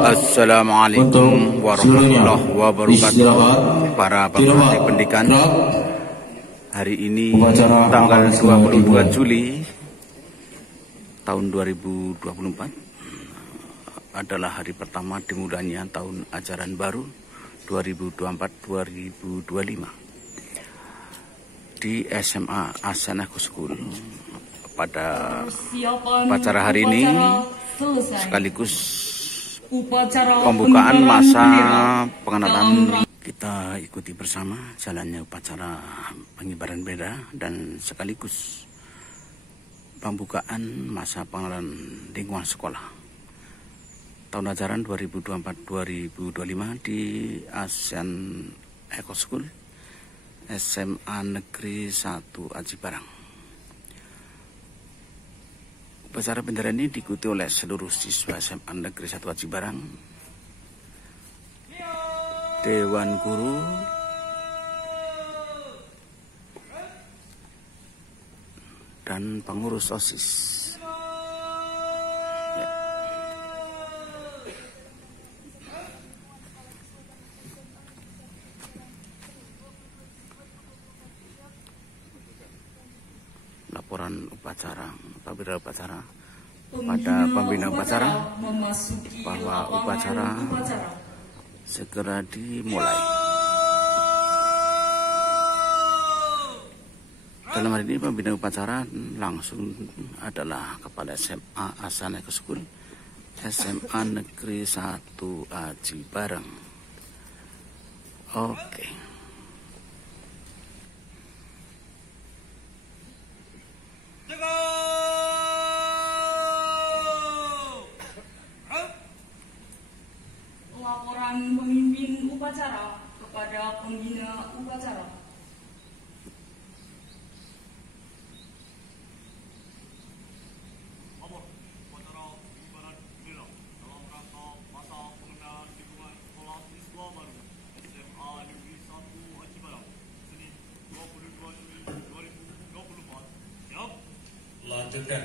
Assalamualaikum warahmatullahi wabarakatuh. Para pemerhati pendidikan, hari ini tanggal 22 Juli tahun 2024 adalah hari pertama dimulainya tahun ajaran baru 2024-2025 di SMA Ahsan Eco School. Pada upacara hari ini sekaligus pembukaan masa pengenalan, kita ikuti bersama jalannya upacara pengibaran bendera dan sekaligus pembukaan masa pengenalan lingkungan sekolah tahun ajaran 2024-2025 di Ahsan Eco School SMA Negeri 1 Aji Barang. Upacara bendera ini diikuti oleh seluruh siswa SMA Negeri 1 Aji Barang, Dewan Guru, dan pengurus OSIS. Ya. Laporan upacara apabila upacara pada pembina upacara bahwa upacara segera dimulai. Dalam hari ini pembina upacara langsung adalah Kepala SMA Ahsan Eco School SMA Negeri 1 Aji Barang. Oke. Laporan pemimpin upacara kepada pembina upacara. Upacara pengibaran bendera dalam rangka masa pengenalan lingkungan sekolah siswa baru SMA Negeri 1 Aji Barang, Senin 22 Juli 2024. Siap? Lanjutkan.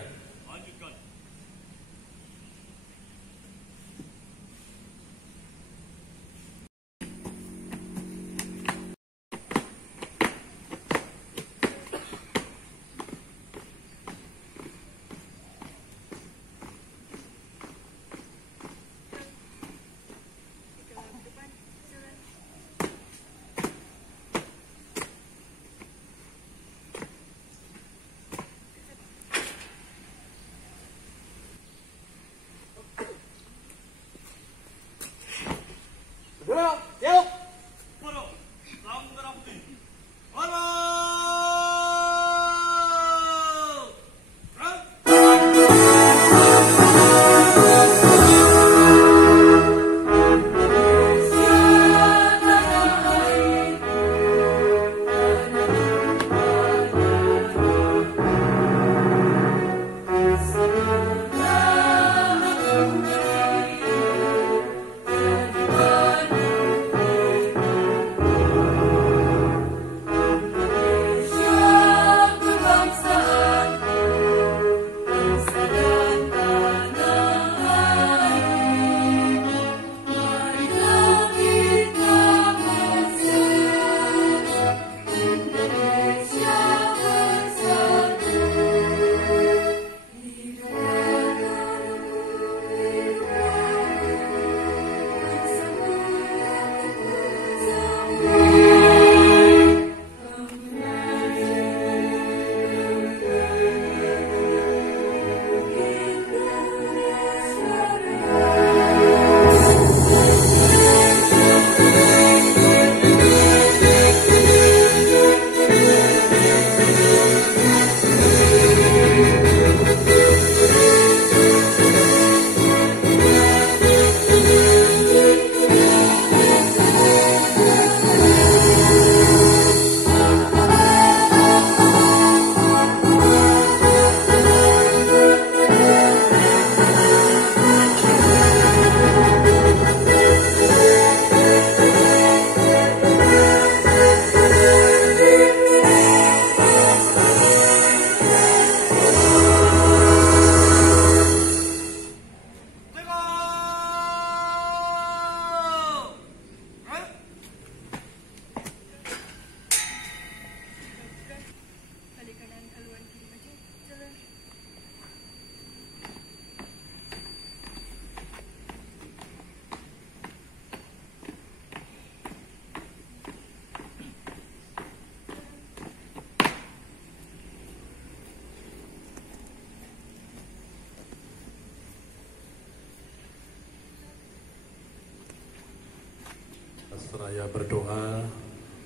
seraya berdoa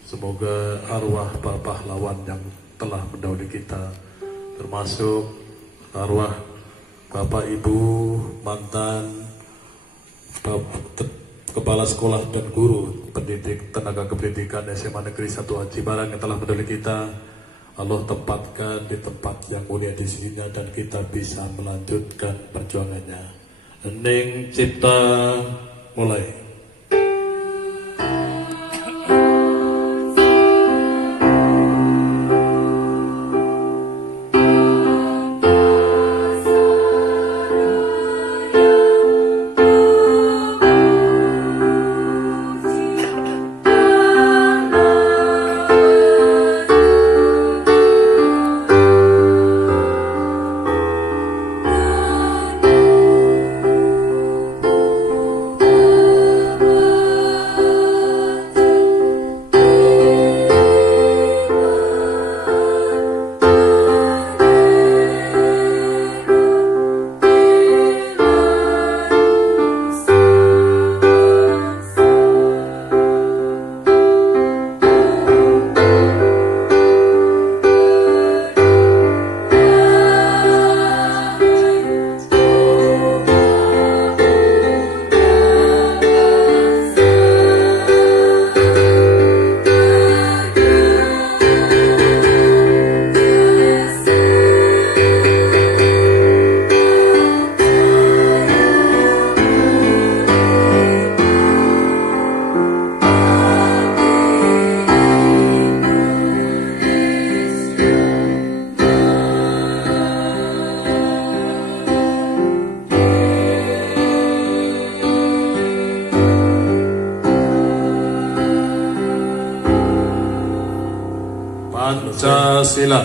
semoga arwah para pahlawan yang telah mendahului kita, termasuk arwah Bapak Ibu mantan kepala sekolah dan guru pendidik tenaga kependidikan SMA Negeri 1 Aji Barang yang telah mendahului kita, Allah tempatkan di tempat yang mulia di sini dan kita bisa melanjutkan perjuangannya. Hening cipta mulai. Pancasila.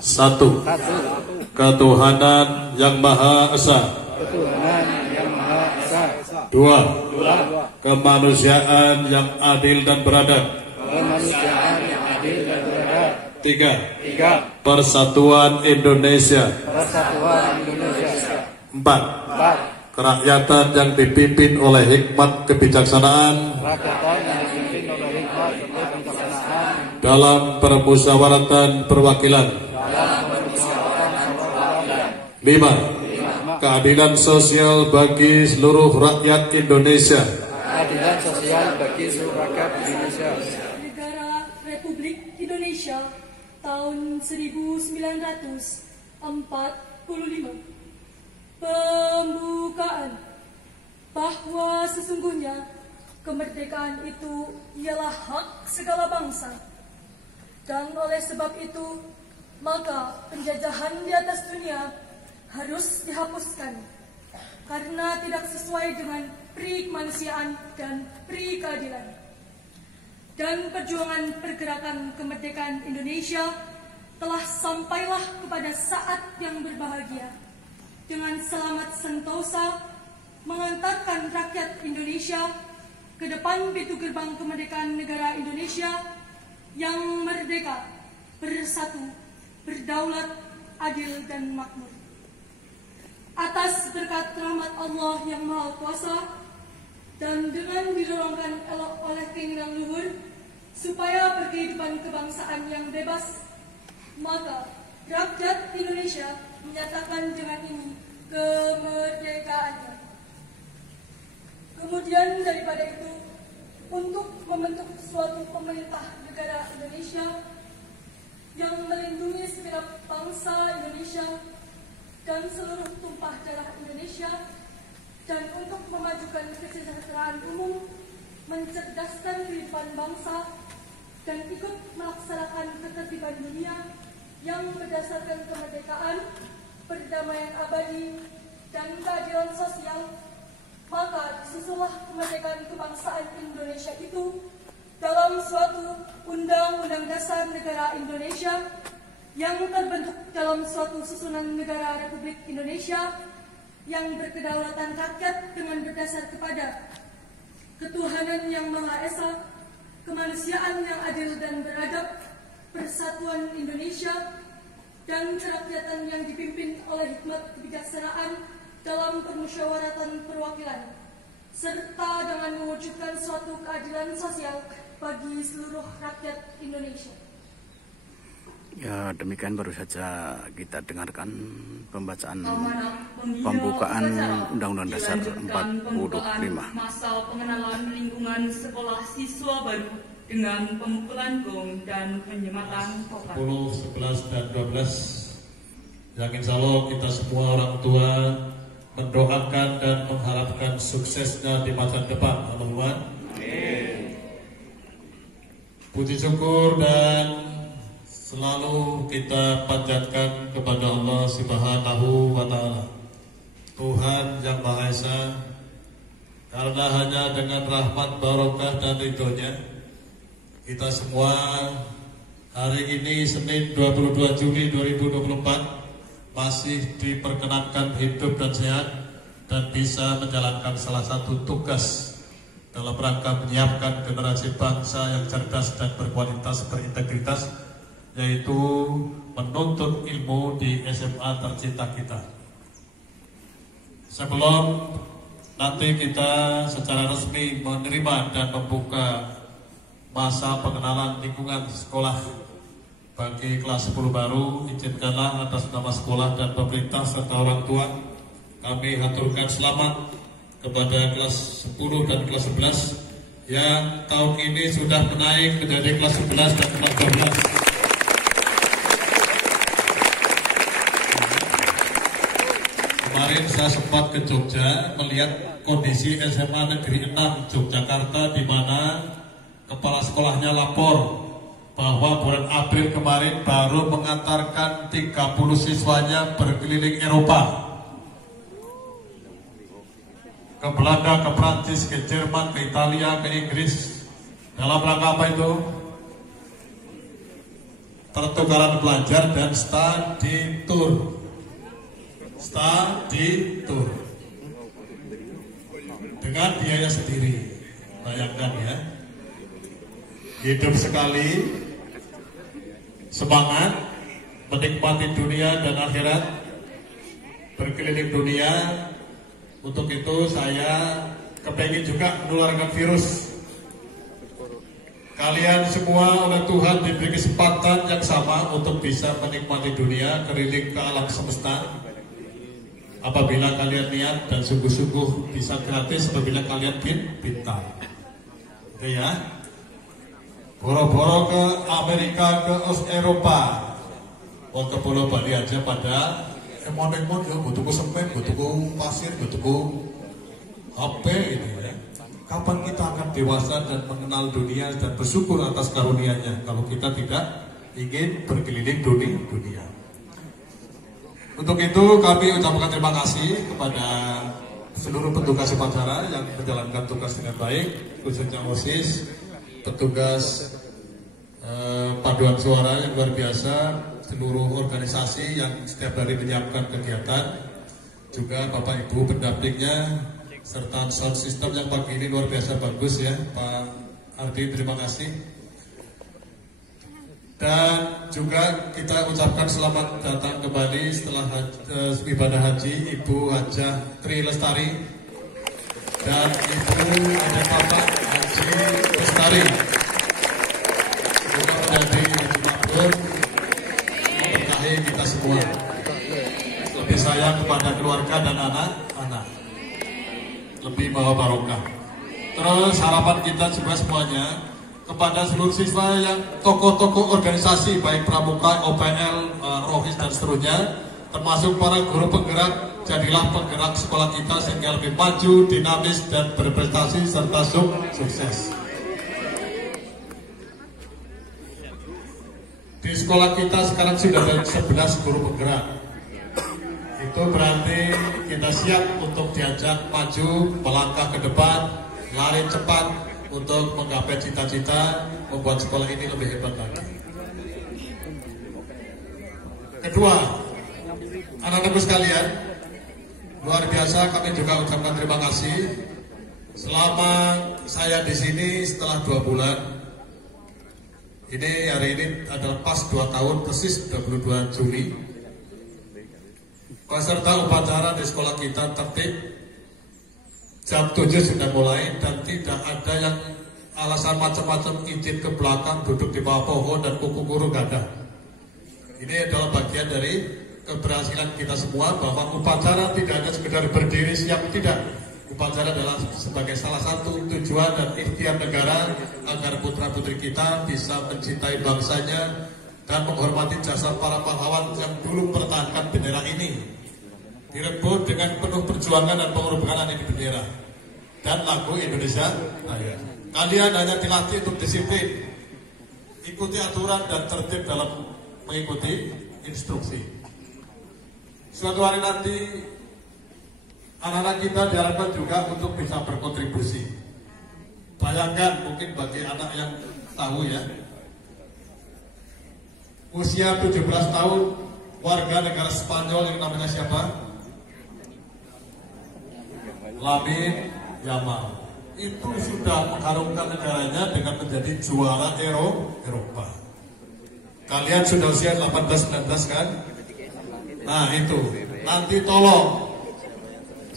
Satu. Ketuhanan yang Maha Esa. Dua. Kemanusiaan yang adil dan beradab. Tiga. Persatuan Indonesia. Empat. Kerakyatan yang dipimpin oleh hikmat kebijaksanaan dalam permusyawaratan perwakilan. 5. Keadilan sosial bagi seluruh rakyat Indonesia. Negara Republik Indonesia tahun 1945. Pembukaan bahwa sesungguhnya kemerdekaan itu ialah hak segala bangsa. Dan oleh sebab itu, maka penjajahan di atas dunia harus dihapuskan karena tidak sesuai dengan pri kemanusiaan dan pri keadilan. Dan perjuangan pergerakan kemerdekaan Indonesia telah sampailah kepada saat yang berbahagia dengan selamat sentosa mengantarkan rakyat Indonesia ke depan pintu gerbang kemerdekaan negara Indonesia yang merdeka, bersatu, berdaulat, adil dan makmur. Atas berkat rahmat Allah yang Maha Kuasa dan dengan didorongkan oleh keinginan luhur supaya berkehidupan kebangsaan yang bebas, maka rakyat Indonesia menyatakan dengan ini kemerdekaannya. Kemudian daripada itu, untuk membentuk suatu pemerintah negara Indonesia yang melindungi segenap bangsa Indonesia dan seluruh tumpah darah Indonesia, dan untuk memajukan kesejahteraan umum, mencerdaskan kehidupan bangsa, dan ikut melaksanakan ketertiban dunia yang berdasarkan kemerdekaan, perdamaian abadi, dan keadilan sosial, maka disusunlah kemerdekaan kebangsaan Indonesia itu dalam suatu Undang-Undang Dasar Negara Indonesia yang terbentuk dalam suatu susunan negara Republik Indonesia yang berkedaulatan rakyat dengan berdasar kepada ketuhanan yang Maha Esa, kemanusiaan yang adil dan beradab, persatuan Indonesia, dan kerakyatan yang dipimpin oleh hikmat kebijaksanaan dalam permusyawaratan perwakilan. serta dengan mewujudkan suatu keadilan sosial bagi seluruh rakyat Indonesia. Ya, demikian baru saja kita dengarkan pembacaan Amanah Pembina pembukaan Upacara. Undang-Undang Dasar Dilanjutkan pembukaan 45. masa pengenalan lingkungan sekolah siswa baru dengan pemukulan gong dan penyematan tokat. 10, 11, dan 12 yang insya Allah kita semua orang tua mendoakan dan mengharapkan suksesnya di masa depan. Allahumma amin. Puji syukur dan selalu kita panjatkan kepada Allah Subhanahu wa Ta'ala, Tuhan yang Maha Esa, karena hanya dengan rahmat, barokah, dan ridhonya kita semua hari ini Senin 22 Juli 2024 masih diperkenankan hidup dan sehat dan bisa menjalankan salah satu tugas dalam rangka menyiapkan generasi bangsa yang cerdas dan berkualitas, berintegritas, yaitu menuntut ilmu di SMA tercinta kita. Sebelum nanti kita secara resmi menerima dan membuka masa pengenalan lingkungan sekolah bagi kelas 10 baru, izinkanlah atas nama sekolah dan pemerintah serta orang tua kami haturkan selamat kepada kelas 10 dan kelas 11 yang tahun ini sudah menaik menjadi kelas 11 dan kelas 12. Kemarin saya sempat ke Jogja melihat kondisi SMA Negeri 6 Yogyakarta, di mana kepala sekolahnya lapor bahwa bulan April kemarin baru mengantarkan 30 siswanya berkeliling Eropa, ke Belanda, ke Prancis, ke Jerman, ke Italia, ke Inggris. Dalam rangka apa itu? Pertukaran pelajar dan study tour. Study tour dengan biaya sendiri. Bayangkan ya, hidup sekali, semangat menikmati dunia dan akhirat, berkeliling dunia. Untuk itu saya kepengen juga menularkan virus. Kalian semua oleh Tuhan diberi kesempatan yang sama untuk bisa menikmati dunia, keliling ke alam semesta. Apabila kalian niat dan sungguh-sungguh bisa gratis, apabila kalian pintar. Oke ya. Boro-boro ke Amerika, ke Eropa. Oh, ke Pulau Bali aja pada emon-emon ya, gue tuku semen, gue tuku pasir, gue tuku HP ini ya. Kapan kita akan dewasa dan mengenal dunia dan bersyukur atas karunia-Nya kalau kita tidak ingin berkeliling dunia. Untuk itu kami ucapkan terima kasih kepada seluruh petugas upacara yang menjalankan tugas dengan baik, khususnya OSIS, petugas paduan suara yang luar biasa, seluruh organisasi yang setiap hari menyiapkan kegiatan, juga Bapak Ibu pendampingnya, serta sound system yang pagi ini luar biasa bagus ya, Pak Ardi, terima kasih. Dan juga kita ucapkan selamat datang kembali setelah ibadah haji Ibu Hajah Tri Lestari dan Ibu ada Bapak Haji Lestari. Semoga menjadi makmur memberkahi kita semua. Lebih sayang kepada keluarga dan anak-anak, lebih bawa barokah. Terus harapan kita juga semuanya kepada seluruh siswa yang tokoh-tokoh organisasi baik pramuka, OPL, Rohis dan seterusnya, termasuk para guru penggerak, jadilah penggerak sekolah kita sehingga lebih maju, dinamis dan berprestasi serta sukses. Di sekolah kita sekarang sudah ada 11 guru penggerak. Itu berarti kita siap untuk diajak maju, melangkah ke depan, lari cepat untuk menggapai cita-cita, membuat sekolah ini lebih hebat lagi. Kedua, anak-anakku sekalian, luar biasa kami juga ucapkan terima kasih. Selama saya di sini setelah 2 bulan, ini hari ini adalah pas 2 tahun persis 22 Juli. Peserta upacara di sekolah kita tertib, jam 7 sudah mulai dan tidak ada yang alasan macam-macam izin ke belakang, duduk di bawah pohon dan kuku guru nggak ada. Ini adalah bagian dari keberhasilan kita semua bahwa upacara tidak hanya sekedar berdiri siap, tidak. Upacara adalah sebagai salah satu tujuan dan ikhtiar negara agar putra-putri kita bisa mencintai bangsanya dan menghormati jasa para pahlawan yang dulu mempertahankan bendera ini. Direbut dengan penuh perjuangan dan pengorbanan ini bendera dan lagu Indonesia Raya. Kalian hanya dilatih untuk disiplin, ikuti aturan dan tertib dalam mengikuti instruksi. Suatu hari nanti anak-anak kita diharapkan juga untuk bisa berkontribusi. Bayangkan, mungkin bagi anak yang tahu ya, usia 17 tahun warga negara Spanyol yang namanya siapa? Lamine Yamal. Itu sudah mengharumkan negaranya dengan menjadi juara Eropa. Kalian sudah usia 18-19 kan? Nah itu, nanti tolong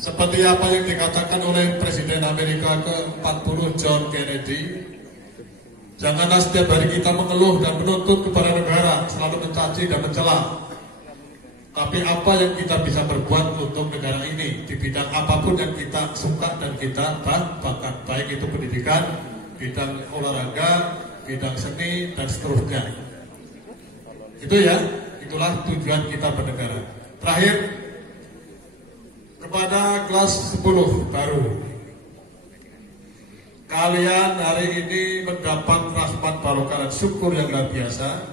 seperti apa yang dikatakan oleh Presiden Amerika ke-40 John Kennedy, janganlah setiap hari kita mengeluh dan menuntut kepada negara, selalu mencaci dan mencela. Tapi apa yang kita bisa berbuat untuk negara ini di bidang apapun yang kita suka dan kita bakat, baik itu pendidikan, bidang olahraga, bidang seni dan seterusnya. Itu ya, itulah tujuan kita bernegara. Terakhir, kepada kelas 10 baru, kalian hari ini mendapat rahmat barokah dan syukur yang luar biasa.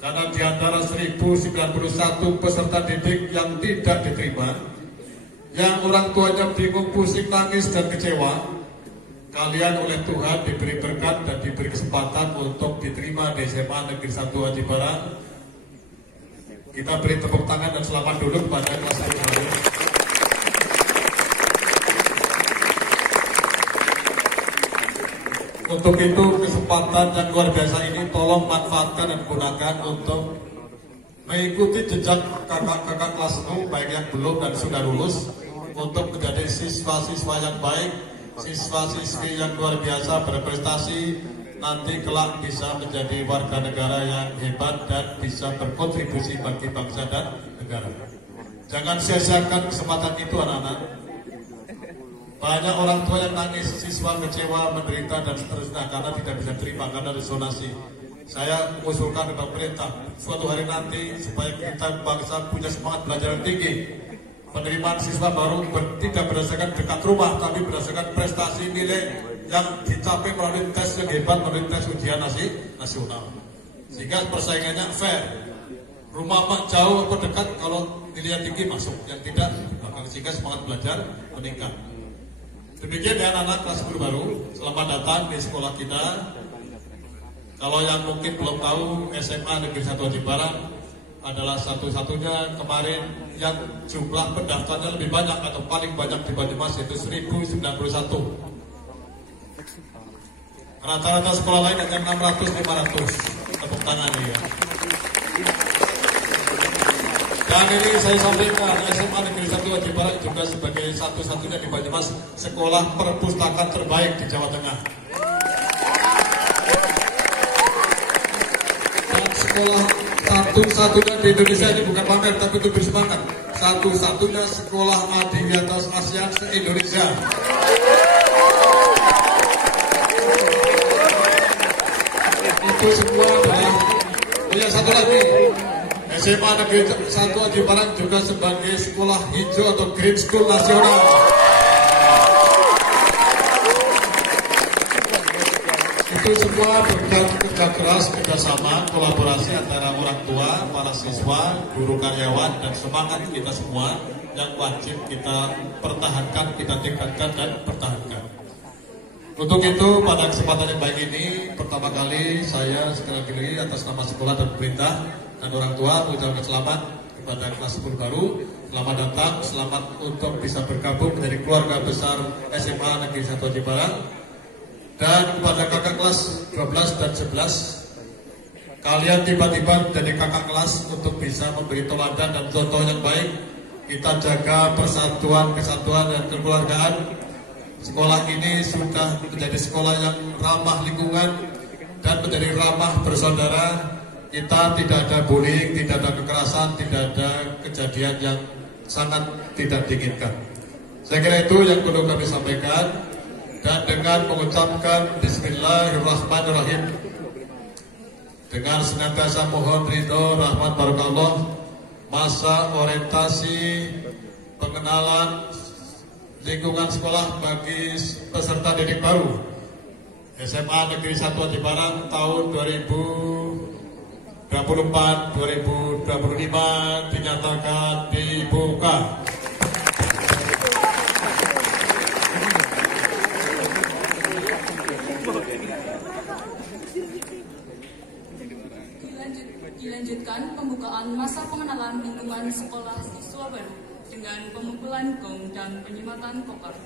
Karena di antara 1091 peserta didik yang tidak diterima, yang orang tuanya bingung, pusing, nangis, dan kecewa, kalian oleh Tuhan diberi berkat dan diberi kesempatan untuk diterima di SMA Negeri 1 Aji Barang. Kita beri tepuk tangan dan selamat dulu kepada kelas 10 baru. Untuk itu kesempatan yang luar biasa ini tolong manfaatkan dan gunakan untuk mengikuti jejak kakak-kakak kelas 10 baik yang belum dan sudah lulus, untuk menjadi siswa-siswa yang baik, siswa-siswi yang luar biasa berprestasi, nanti kelak bisa menjadi warga negara yang hebat dan bisa berkontribusi bagi bangsa dan negara. Jangan sia-siakan kesempatan itu anak-anak. Banyak orang tua yang nangis, siswa kecewa, menderita dan seterusnya karena tidak bisa terima karena ada zonasi. Saya mengusulkan kepada pemerintah suatu hari nanti supaya kita bangsa punya semangat belajar yang tinggi. Penerimaan siswa baru tidak berdasarkan dekat rumah, tapi berdasarkan prestasi nilai yang dicapai melalui tes yang hebat, melalui tes ujian nasional. Sehingga persaingannya fair. Rumah mak jauh atau dekat, kalau nilai tinggi masuk, yang tidak, sehingga semangat belajar meningkat. Demikian ya anak-anak kelas 10 baru, selamat datang di sekolah kita. Kalau yang mungkin belum tahu, SMA Negeri 1 Aji Barang adalah satu-satunya kemarin yang jumlah pendaftarnya lebih banyak atau paling banyak di Banyumas, yaitu 1091. Rata-rata sekolah lain hanya 600-500. Tepuk tangan ya. Dan ini saya sampaikan, SMA Negeri 1 Aji Barang juga sebagai satu-satunya di Banyumas sekolah perpustakaan terbaik di Jawa Tengah. Dan sekolah satu-satunya di Indonesia ini bukan pamer, tapi itu bersemangat. Satu-satunya sekolah adiwiatas ASEAN se-Indonesia. Itu semua adalah, yang satu lagi, SMA Negeri 1 Aji Barang juga sebagai sekolah hijau atau green school nasional. Itu semua berkat kerja keras, kerjasama, kolaborasi antara orang tua, para siswa, guru karyawan, dan semangat kita semua yang wajib kita pertahankan, kita tingkatkan dan pertahankan. Untuk itu pada kesempatan yang baik ini, pertama kali saya sekali lagi atas nama sekolah dan pemerintah dan orang tua mengucapkan selamat kepada kelas 10 baru. Selamat datang, selamat untuk bisa bergabung menjadi keluarga besar SMA Negeri 1 Aji Barang. Dan kepada kakak kelas 12 dan 11, kalian tiba-tiba menjadi kakak kelas untuk bisa memberi teladan dan contoh yang baik. Kita jaga persatuan, kesatuan dan kekeluargaan. Sekolah ini sudah menjadi sekolah yang ramah lingkungan dan menjadi ramah bersaudara. Kita tidak ada bullying, tidak ada kekerasan, tidak ada kejadian yang sangat tidak diinginkan. Saya kira itu yang perlu kami sampaikan. Dan dengan mengucapkan Bismillahirrahmanirrahim, dengan senantiasa mohon ridho, rahmat, barokah Allah, masa orientasi pengenalan lingkungan sekolah bagi peserta didik baru SMA Negeri 1 Aji Barang tahun 2024-2025 dinyatakan dibuka. Dilanjutkan pembukaan masa pengenalan lingkungan sekolah siswa baru dengan pemukulan gong dan penyematan koper.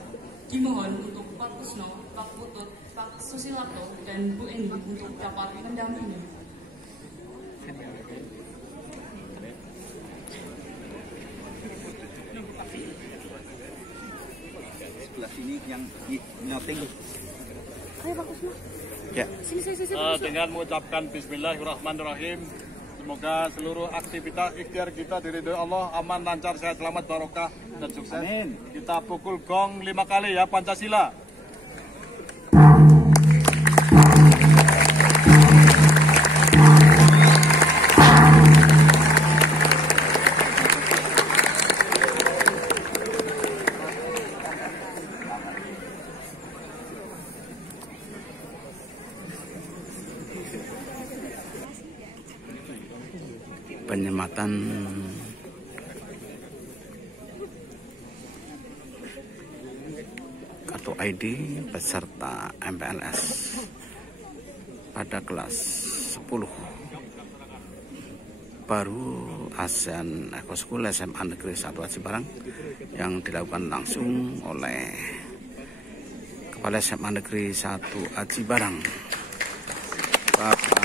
Dimohon untuk Pak Kusno, Pak Putut, Pak Susilato, dan Bu Eni untuk dapat mendampingi. Sebelah sini yang noting. Ayo Pak Kusno. Ya. Sini. Dengan mengucapkan Bismillahirrahmanirrahim, semoga seluruh aktivitas ikhtiar kita diridhoi Allah, aman, lancar, sehat, selamat, barokah, dan sukses. Amin. Kita pukul gong 5 kali ya, Pancasila. Penyematan kartu ID peserta MPLS pada kelas 10 baru ASEAN Eco School SMA Negeri 1 Aji Barang yang dilakukan langsung oleh Kepala SMA Negeri 1 Aji Barang, Bapak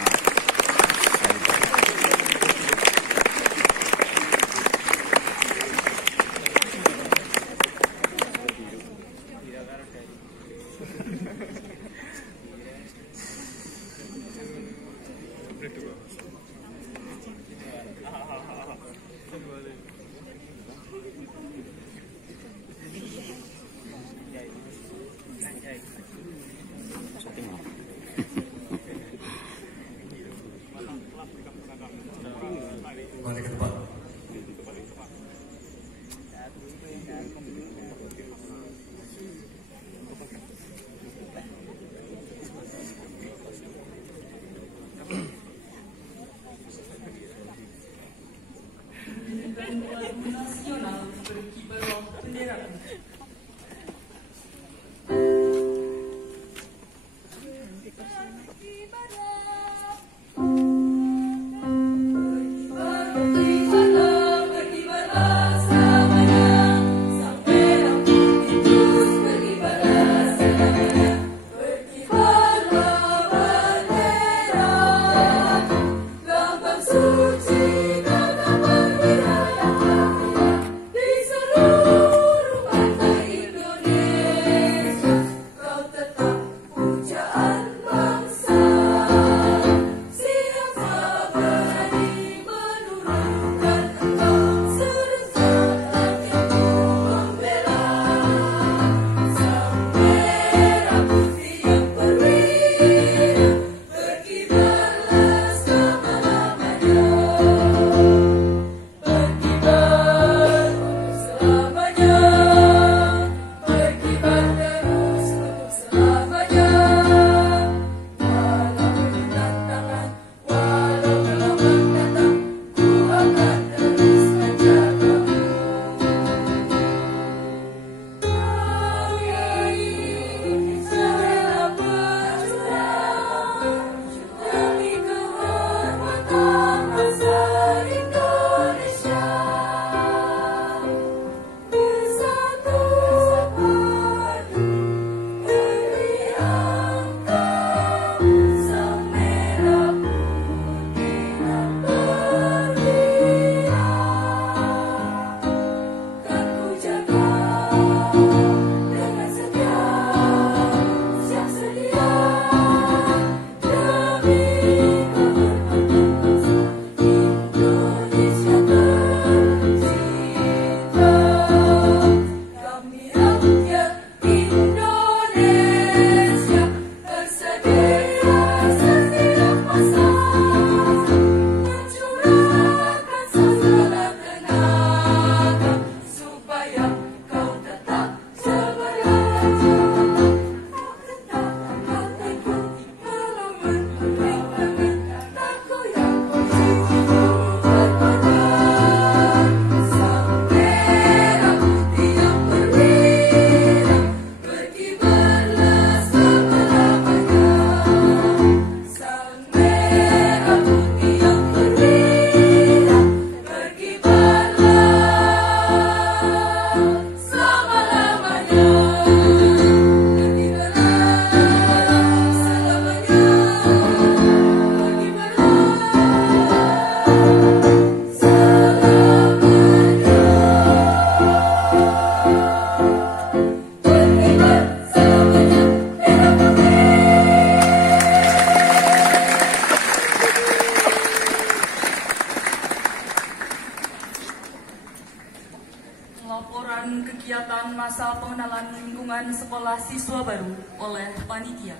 laporan kegiatan masa pengenalan lingkungan sekolah siswa baru oleh panitia.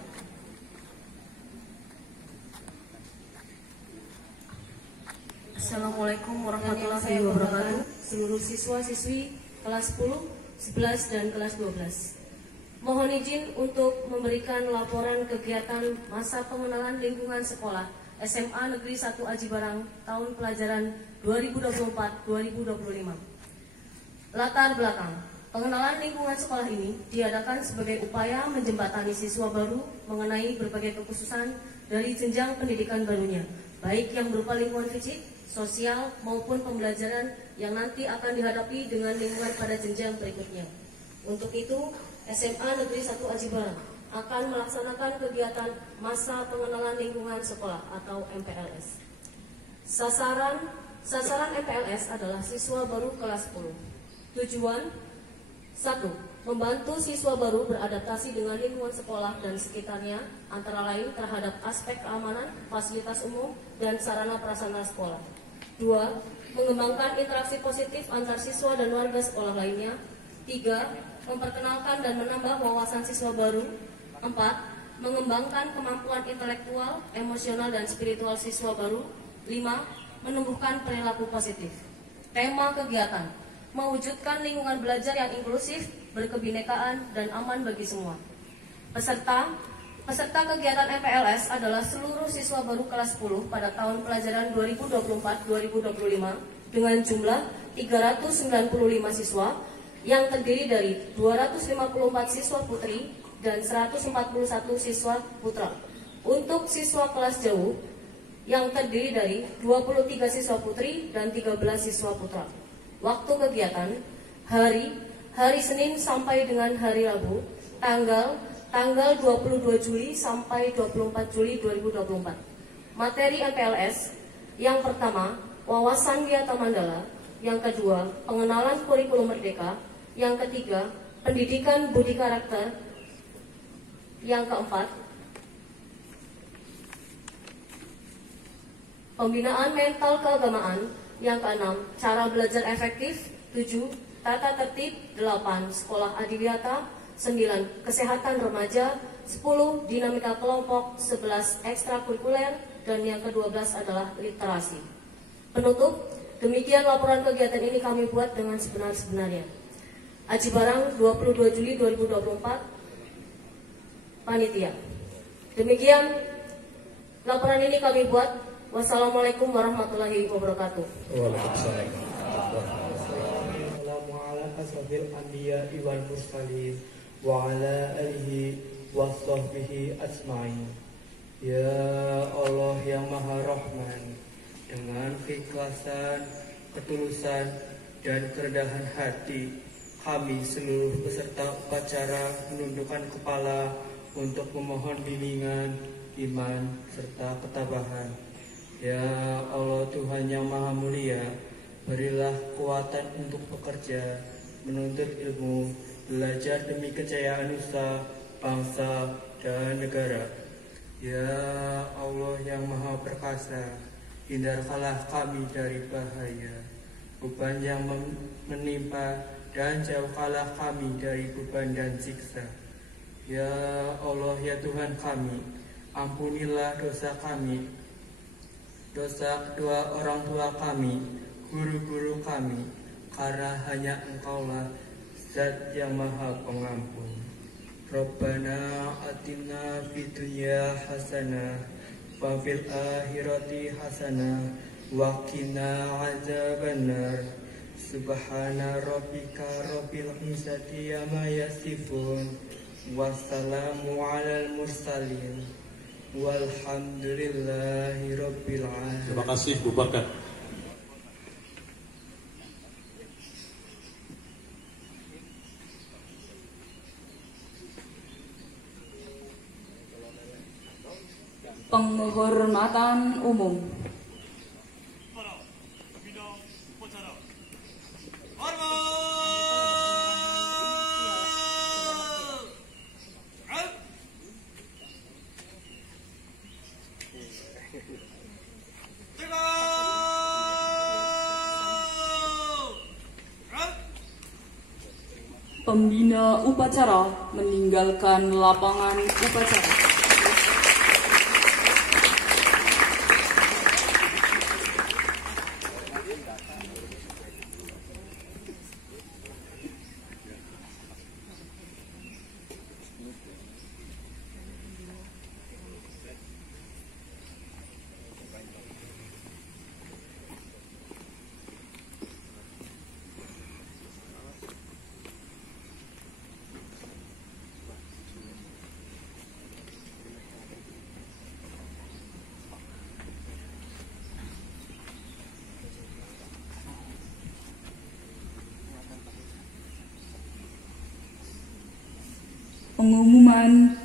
Assalamualaikum warahmatullahi wabarakatuh. Seluruh siswa-siswi kelas 10, 11, dan kelas 12. Mohon izin untuk memberikan laporan kegiatan masa pengenalan lingkungan sekolah SMA Negeri 1 Aji Barang tahun pelajaran 2024-2025. Latar belakang, pengenalan lingkungan sekolah ini diadakan sebagai upaya menjembatani siswa baru mengenai berbagai kekhususan dari jenjang pendidikan barunya, baik yang berupa lingkungan fisik, sosial, maupun pembelajaran yang nanti akan dihadapi dengan lingkungan pada jenjang berikutnya. Untuk itu, SMA Negeri 1 Aji Barang akan melaksanakan kegiatan masa pengenalan lingkungan sekolah atau MPLS. Sasaran MPLS adalah siswa baru kelas 10. Tujuan 1. Membantu siswa baru beradaptasi dengan lingkungan sekolah dan sekitarnya, antara lain terhadap aspek keamanan, fasilitas umum, dan sarana prasarana sekolah. 2. Mengembangkan interaksi positif antar siswa dan warga sekolah lainnya. 3. Memperkenalkan dan menambah wawasan siswa baru. 4. Mengembangkan kemampuan intelektual, emosional, dan spiritual siswa baru. 5. Menumbuhkan perilaku positif. Tema kegiatan: mewujudkan lingkungan belajar yang inklusif, berkebinekaan, dan aman bagi semua. Peserta kegiatan MPLS adalah seluruh siswa baru kelas 10 pada tahun pelajaran 2024-2025 dengan jumlah 395 siswa yang terdiri dari 254 siswa putri dan 141 siswa putra. Untuk siswa kelas jauh yang terdiri dari 23 siswa putri dan 13 siswa putra. Waktu kegiatan hari Senin sampai dengan hari Rabu, tanggal 22 Juli sampai 24 Juli 2024. Materi MPLS: yang pertama, wawasan Wiata Mandala; yang kedua, pengenalan kurikulum merdeka; yang ketiga, pendidikan budi karakter; yang keempat, pembinaan mental keagamaan; yang keenam, cara belajar efektif; 7, tata tertib; 8, sekolah adiwiyata; 9, kesehatan remaja; 10, dinamika kelompok; 11, ekstrakurikuler; dan yang ke-12 adalah literasi. Penutup, demikian laporan kegiatan ini kami buat dengan sebenar-benarnya. Aji Barang, 22 Juli 2024, Panitia. Demikian laporan ini kami buat. Wassalamualaikum warahmatullahi wabarakatuh. Waalaikumsalam. Wassalamu ala asrofil anbiya wal mursalin wa ala alihi wa sahbihi ajma'in. Ya Allah yang Maha Rahman, dengan keikhlasan, ketulusan, dan kerendahan hati, kami seluruh peserta upacara menundukkan kepala untuk memohon bimbingan, iman, serta ketabahan. Ya Allah Tuhan yang Maha Mulia, berilah kekuatan untuk bekerja, menuntut ilmu, belajar demi kejayaan nusa, bangsa, dan negara. Ya Allah yang Maha Perkasa, hindarkanlah kami dari bahaya, beban yang menimpa, dan jauhkanlah kami dari beban dan siksa. Ya Allah ya Tuhan kami, ampunilah dosa kami, dosa kedua orang tua kami, guru-guru kami, karena hanya Engkaulah Zat yang Maha Pengampun. Rabbana atina fid dunya hasanah wa fil akhirati hasanah wa qina adzabannar. Subhana rabbika rabbil izzati amma yasifun, wassalamu alal mursalin, walhamdulillahi rabbil alamin. Terima kasih Bu Bakar. Penghormatan umum. Para pembina upacara. Pembina upacara meninggalkan lapangan upacara. Pengumuman